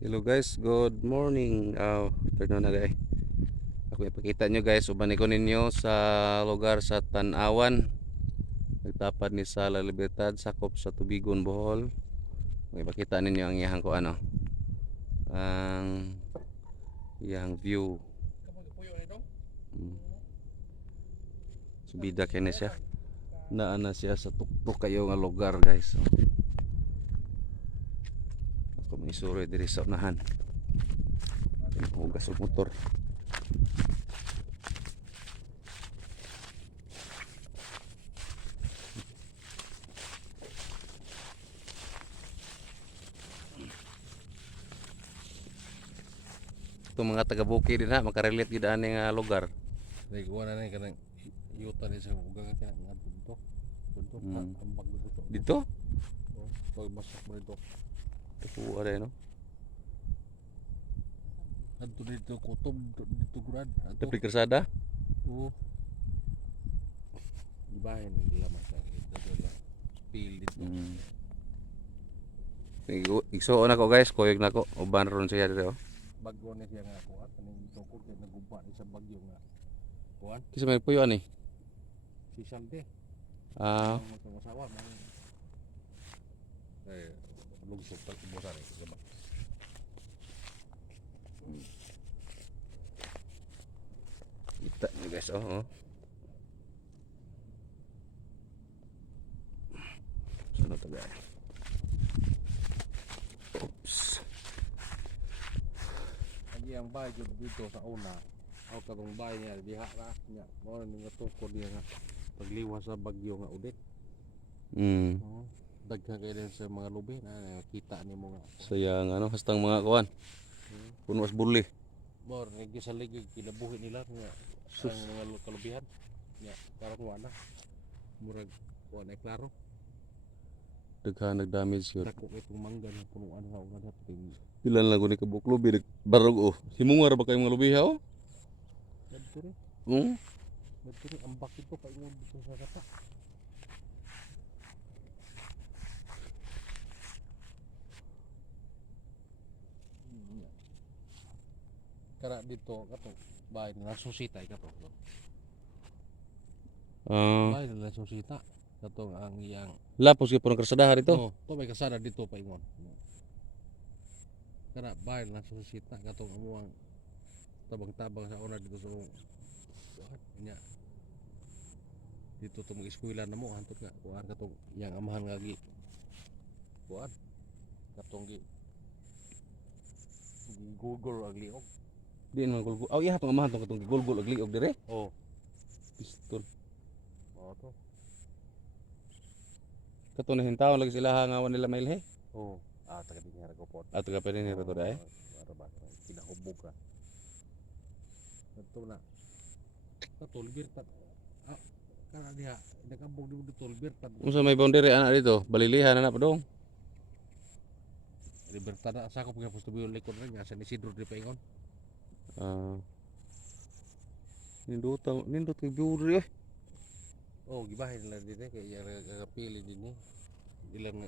Hello guys, good morning. Afternoon na guys. Ako ipakita nyo guys, uban ko ninyo sa lugar sa Tanawan. Nagtapad ni Sala Libertad, sakop sa Tubigon, Bohol. Ipakita ninyo ang iyang ko ano. Ang iyang view. Subida kaya na siya. Naana siya sa tuktok kayo nga lugar guys. Ako may suro diri sa unahan. Hugas og motor. Itong mga taga-Bukid din ha, makarelate gid ani nga lugar. Like wala na kanang yuta ni sa ugang ka nga dito. Dito tambak dito. Dito? Oh, pag masak mo dito. Ito ada no. Adto dito kutob dito grad. Tepi kersada. Oh. Gibahin nila masa dito lang. Spill dito. Igsuon ako guys, kuyog na ko. Uban ron siya dito. Bagyo na siya nga kuan kaning tukod kay naguba ni sa bagyo nga. Kuan Kisa may puyo ani. si Salde. Ah, Ang asawa man. Lugsog pag kubusan eh. Diba? kita nyo guys, oh. Saan ito guys? Oops. Ang bahay jud dito sa una. Aw katong bahay niya diha ra nya. Mo ni nga tukod niya nga pagliwas sa bagyo nga udit. Oh, daghan kay din sa mga lubi na nakita nimo nga. Sayang ano, hastang mga kuan. Puno as buli. Bor nigi sa ligig kinabuhi nila nga Sus. ang mga kalubihan. Nya karon wa na. Murag wa na klaro. Daghan nag-damage yun. Dako itong mangga na punuan sa una sa ting. Ilan lang ni kabuklubi, barog oh. Himungar ba kayo mga lubiha oh? Nagturi, Hmm? nagturi ang bakit ko paingon dito sa kata. Kara dito kato bahay na susita kato. Ah, Bahay na susita kato ang iyang lapos kayo po ng karsadahan ito. oh, to may kasada dito paingon. Kara bahay na susita kato ang tabang-tabang sa una dito sa nya. Dito to mag-eskwela na mo hantot nga kuan katong yang amahan nga gi kuan katong gi Google ag liog. Di man gulgul. Aw iya tong amahan tong katong gulgul ug liog dire. Oh, Pistol. oh to. Kato na hintaw lagi sila hangawan nila mailhe. Oh, taga din nga ko pot. Ato ka pa rin nito dai. Para ba kinahubog ka. Ito na. Katulbir tat. Kana diha nagabog di tulbir tat. Unsa may boundary ana dito? Balilihan na pa dong. Libertad na sa ko pag pusto biyo likod na niya sa ni Sidro di paingon. Ah. Nindot kay boundary eh. Oh, gibahin nila dito kay iya pili din ni. Ilang